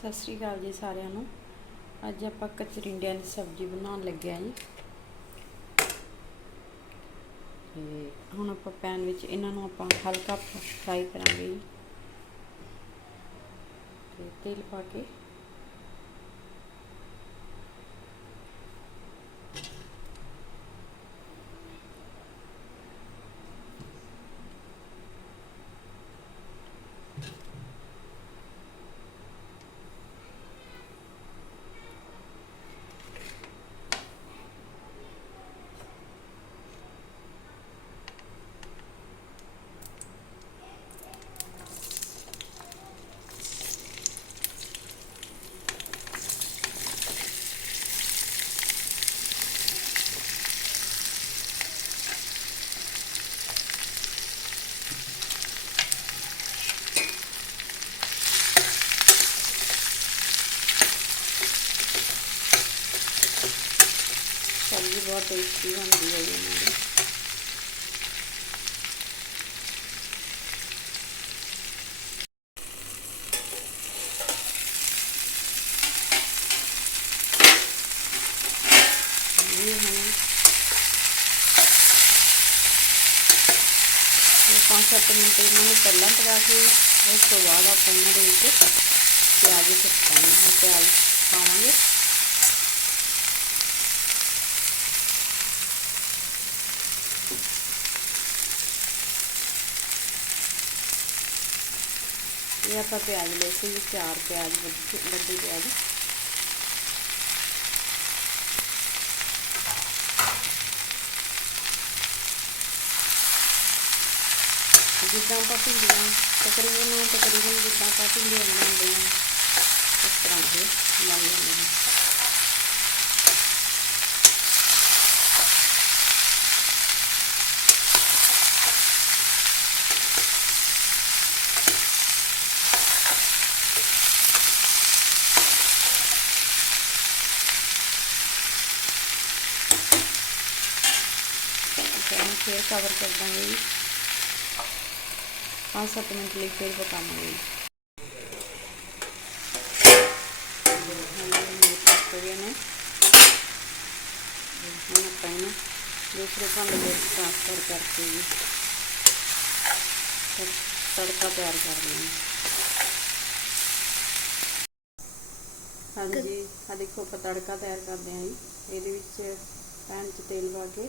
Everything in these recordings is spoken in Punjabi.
ਸਤਿ ਸ਼੍ਰੀ ਅਕਾਲ ਜੀ ਸਾਰਿਆਂ ਨੂੰ। ਅੱਜ ਆਪਾਂ ਕਚਰਿੰਡਿਆਂ ਦੀ ਸਬਜ਼ੀ ਬਣਾਉਣ ਲੱਗੇ ਆਂ ਜੀ। ਤੇ ਹੁਣ ਆਪਾਂ ਪੈਨ ਵਿੱਚ ਇਹਨਾਂ ਨੂੰ ਆਪਾਂ ਹਲਕਾ ਫਰਾਈ ਕਰਾਂਗੇ ਜੀ। ਤੇ ਤੇਲ ਪਾ ਕੇ ਸਬਜ਼ੀ ਬਹੁਤ ਟੇਸਟੀ ਬਣਦੀ ਹੈ ਇਹਨਾਂ ਦੀ। ਪੰਜ ਸੱਤ ਮਿੰਟ ਇਹਨਾਂ ਨੂੰ ਪਹਿਲਾਂ ਪਕਾ ਕੇ, ਉਸ ਤੋਂ ਬਾਅਦ ਆਪਾਂ ਇਹਨਾਂ ਦੇ ਵਿੱਚ ਪਿਆਜ਼ ਸੁੱਟਾਂਗੇ। ਪਿਆਜ਼ ਪਾਵਾਂਗੇ। ਇਹ ਆਪਾਂ ਪਿਆਜ਼ ਲਏ ਸੀ ਜੀ ਚਾਰ ਪਿਆਜ਼ ਵੱਡੇ ਵੱਡੇ ਪਿਆਜ਼। ਜਿੱਦਾਂ ਆਪਾਂ ਭਿੰਡੀਆਂ ਤਕਰੀਬਨ ਤਕਰੀਬਨ ਜਿੱਦਾਂ ਆਪਾਂ ਭਿੰਡੀਆਂ ਬਣਾਉਂਦੇ ਹਾਂ, ਉਸ ਤਰ੍ਹਾਂ ਦੇ ਬਣ ਜਾਂਦੇ ਨੇ। ਇਹਨੂੰ ਫੇਰ ਕਵਰ ਕਰ ਦਾਂਗੇ ਜੀ। ਪੰਜ ਸੱਤ ਮਿੰਟ ਲਈ ਫੇਰ ਪਕਾਵਾਂਗੇ ਗਏ ਨੇ ਹੁਣ ਆਪਾਂ ਇਹਨੂੰ ਦੂਸਰੇ ਭਾਂਡੇ ਵਿੱਚ ਟ੍ਰਾਂਸਫਰ ਕਰਕੇ ਜੀ ਫਿਰ ਤੜਕਾ ਤਿਆਰ ਕਰਦੇ ਹਾਂ। ਹਾਂਜੀ ਆ ਦੇਖੋ ਆਪਾਂ ਤੜਕਾ ਤਿਆਰ ਕਰਦੇ ਹਾਂ ਜੀ। ਇਹਦੇ ਵਿੱਚ ਪੈਨ 'ਚ ਤੇਲ ਪਾ ਕੇ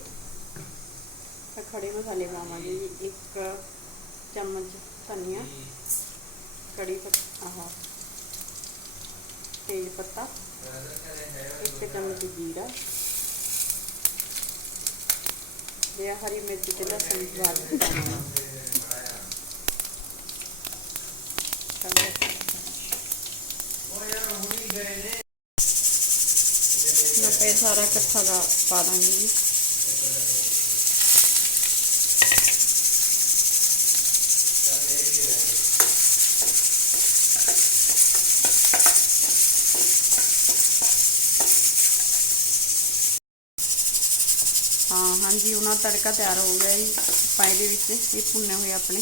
ਤਾਂ ਖੜੇ ਮਸਾਲੇ ਪਾਵਾਂਗੇ ਜੀ ਇੱਕ ਚਮਚ ਧਨੀਆ ਕੜੀ ਪੱਤਾ ਆਹ। ਤੇਜ ਪੱਤਾ ਇੱਕ ਚਮਚ ਜੀਰਾ। ਤੇ ਹਰੀ ਮਿਰਚ ਤੇ ਲਸਣ ਪਾਵਾਂਗੇ ਮੈਂ ਪੇ ਸਾਰਾ ਇਕੱਠਾ ਦਾ ਪਾ ਦਾਂਗੀ ਜੀ। ਹਾਂ, ਹਾਂਜੀ, ਉਹਨਾਂ ਤੜਕਾ ਤਿਆਰ ਹੋ ਗਿਆ ਜੀ। ਆਪਾਂ ਇਹਦੇ ਵਿੱਚ ਇਹ ਭੁੰਨੇ ਹੋਏ ਆਪਣੇ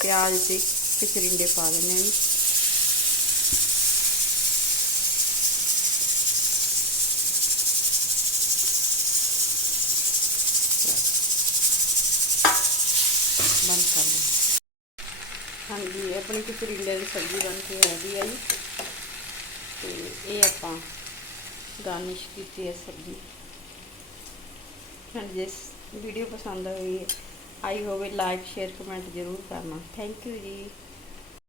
ਪਿਆਜ਼ ਤੇ ਕਚਰਿੰਡੇ ਪਾ ਦਿੰਦੇ ਹਾਂ ਜੀ। ਬੰਦ ਕਰ ਦਿਓ। ਹਾਂਜੀ ਆਪਣੀ ਕਚਰਿੰਡੇ ਦੀ ਸਬਜ਼ੀ ਬਣ ਕੇ ਰੈਡੀ ਹੈ ਜੀ। ਤੇ ਇਹ ਆਪਾਂ ਗਾਰਨਿਸ਼ ਕੀਤੀ ਹੈ ਸਬਜ਼ੀ। ਹਾਂਜੀ ਇਸ ਵੀਡੀਓ ਪਸੰਦ ਹੋਈ, ਆਈ ਹੋਵੇ ਲਾਈਕ ਸ਼ੇਅਰ ਕਮੈਂਟ ਜ਼ਰੂਰ ਕਰਨਾ। ਥੈਂਕ ਯੂ ਜੀ।